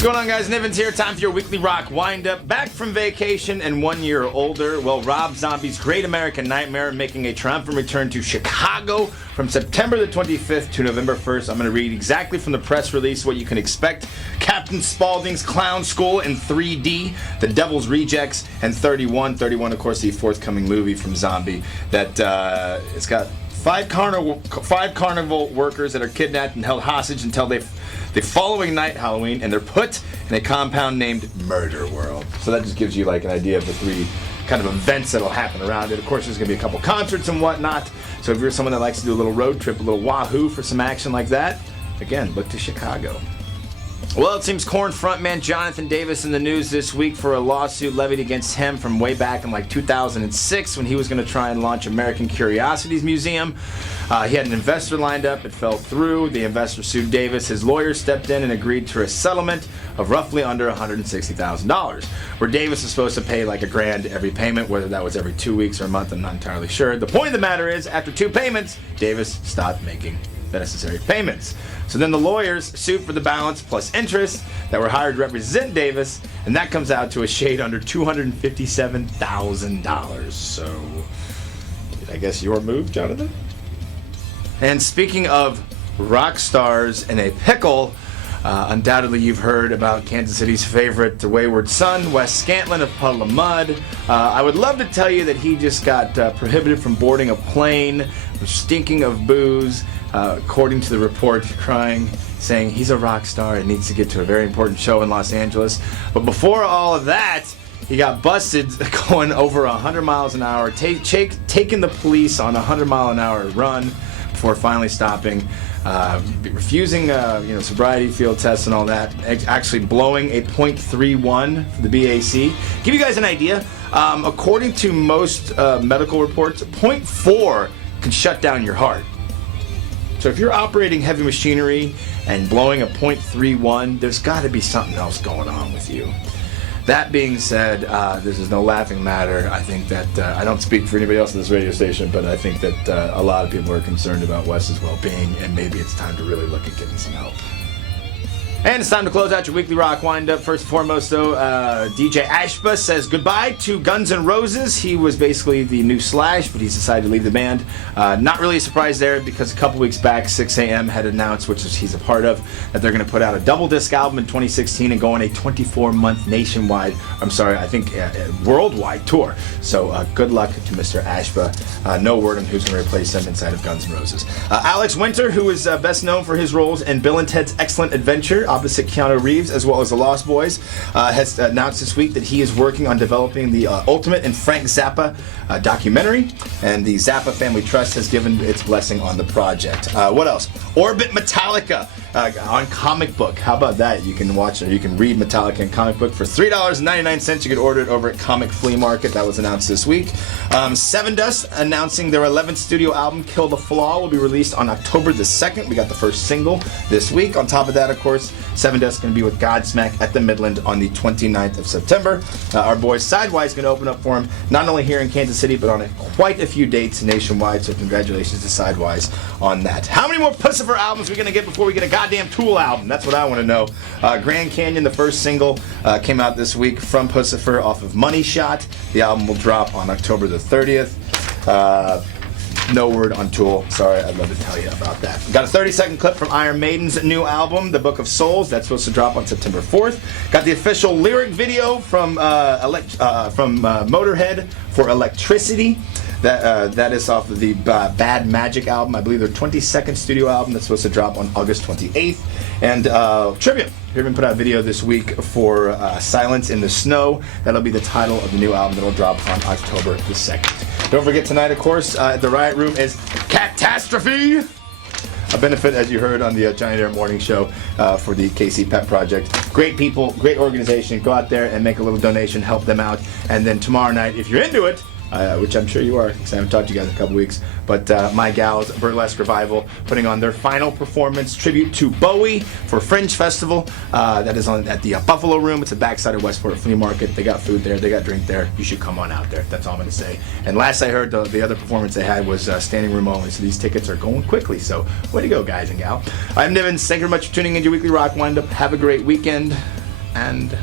What's going on, guys? Nivens here. Time for your weekly rock wind-up. Back from vacation and 1 year older. Well, Rob Zombie's Great American Nightmare making a triumphant return to Chicago from September the 25th to November 1st. I'm going to read exactly from the press release what you can expect. Captain Spaulding's Clown School in 3D, The Devil's Rejects, and 31. 31, of course, the forthcoming movie from Zombie that it's got five carnival workers that are kidnapped and held hostage until the following night, Halloween, and they're put in a compound named Murder World. So that just gives you like an idea of the three kind of events that'll happen around it. Of course, there's going to be a couple concerts and whatnot. So if you're someone that likes to do a little road trip, a little wahoo for some action like that, again, look to Chicago. Well, it seems Korn frontman Jonathan Davis in the news this week for a lawsuit levied against him from way back in like 2006 when he was going to try and launch American Curiosities Museum. He had an investor lined up. It fell through. The investor sued Davis. His lawyer stepped in and agreed to a settlement of roughly under $160,000, where Davis is supposed to pay like $1,000 every payment, whether that was every 2 weeks or a month, I'm not entirely sure. The point of the matter is, after 2 payments, Davis stopped making the necessary payments. So then the lawyers sued for the balance plus interest that were hired to represent Davis, and that comes out to a shade under $257,000. So, I guess your move, Jonathan? And speaking of rock stars in a pickle, undoubtedly you've heard about Kansas City's favorite wayward son, Wes Scantlin of Puddle of Mud. I would love to tell you that he just got prohibited from boarding a plane, stinking of booze, according to the report, crying, saying he's a rock star and needs to get to a very important show in Los Angeles. But before all of that, he got busted going over 100 miles an hour, taking the police on a 100-mile-an-hour run before finally stopping, refusing sobriety field tests and all that, actually blowing a .31 for the BAC. Give you guys an idea, according to most medical reports, .4 can shut down your heart. So if you're operating heavy machinery and blowing a .31, there's got to be something else going on with you. That being said, this is no laughing matter. I think that, I don't speak for anybody else in this radio station, but I think that a lot of people are concerned about Wes's well-being, and maybe it's time to really look at getting some help. And it's time to close out your weekly rock wind-up. First and foremost, though, DJ Ashba says goodbye to Guns N' Roses. He was basically the new Slash, but he's decided to leave the band. Not really a surprise there, because a couple weeks back, 6am had announced, which he's a part of, that they're going to put out a double-disc album in 2016 and go on a 24-month worldwide tour. So good luck to Mr. Ashba. No word on who's going to replace him inside of Guns N' Roses. Alex Winter, who is best known for his roles in Bill and Ted's Excellent Adventure, opposite Keanu Reeves, as well as The Lost Boys, has announced this week that he is working on developing the Ultimate and Frank Zappa documentary, and the Zappa Family Trust has given its blessing on the project. What else? Orbit Metallica on comic book. How about that? You can watch, or you can read Metallica in comic book for $3.99. You can order it over at Comic Flea Market. That was announced this week. Seven Dust announcing their 11th studio album, Kill the Flaw, will be released on October the 2nd. We got the first single this week. On top of that, of course, Seven Dust is going to be with Godsmack at the Midland on the 29th of September. Our boy Sidewise is going to open up for him, not only here in Kansas City, but on quite a few dates nationwide. So congratulations to Sidewise on that. How many more Pussifer albums are we going to get before we get a goddamn Tool album? That's what I want to know. Grand Canyon, the first single, came out this week from Pussifer off of Money Shot. The album will drop on October the 30th. No word on Tool. Sorry, I'd love to tell you about that. Got a 30-second clip from Iron Maiden's new album, The Book of Souls. That's supposed to drop on September 4th. Got the official lyric video from Motorhead for Electricity. That is off of the Bad Magic album. I believe their 22nd studio album that's supposed to drop on August 28th. And Trivium put out a video this week for Silence in the Snow. That'll be the title of the new album that'll drop on October the 2nd. Don't forget tonight, of course, at the Riot Room is Catastrophe, a benefit, as you heard on the Giant Air Morning Show, for the KC Pet Project. Great people, great organization. Go out there and make a little donation, help them out. And then tomorrow night, if you're into it, which I'm sure you are, because I haven't talked to you guys in a couple weeks, but My Gals Burlesque Revival putting on their final performance tribute to Bowie for Fringe Festival. That is on at the Buffalo Room. It's a backside of Westport Flea Market. They got food there, they got drink there. You should come on out there. That's all I'm going to say. And last I heard, the other performance they had was standing room only, so these tickets are going quickly. So way to go, guys and gal. I'm Nivens. Thank you very much for tuning in to your weekly rock windup. Have a great weekend. and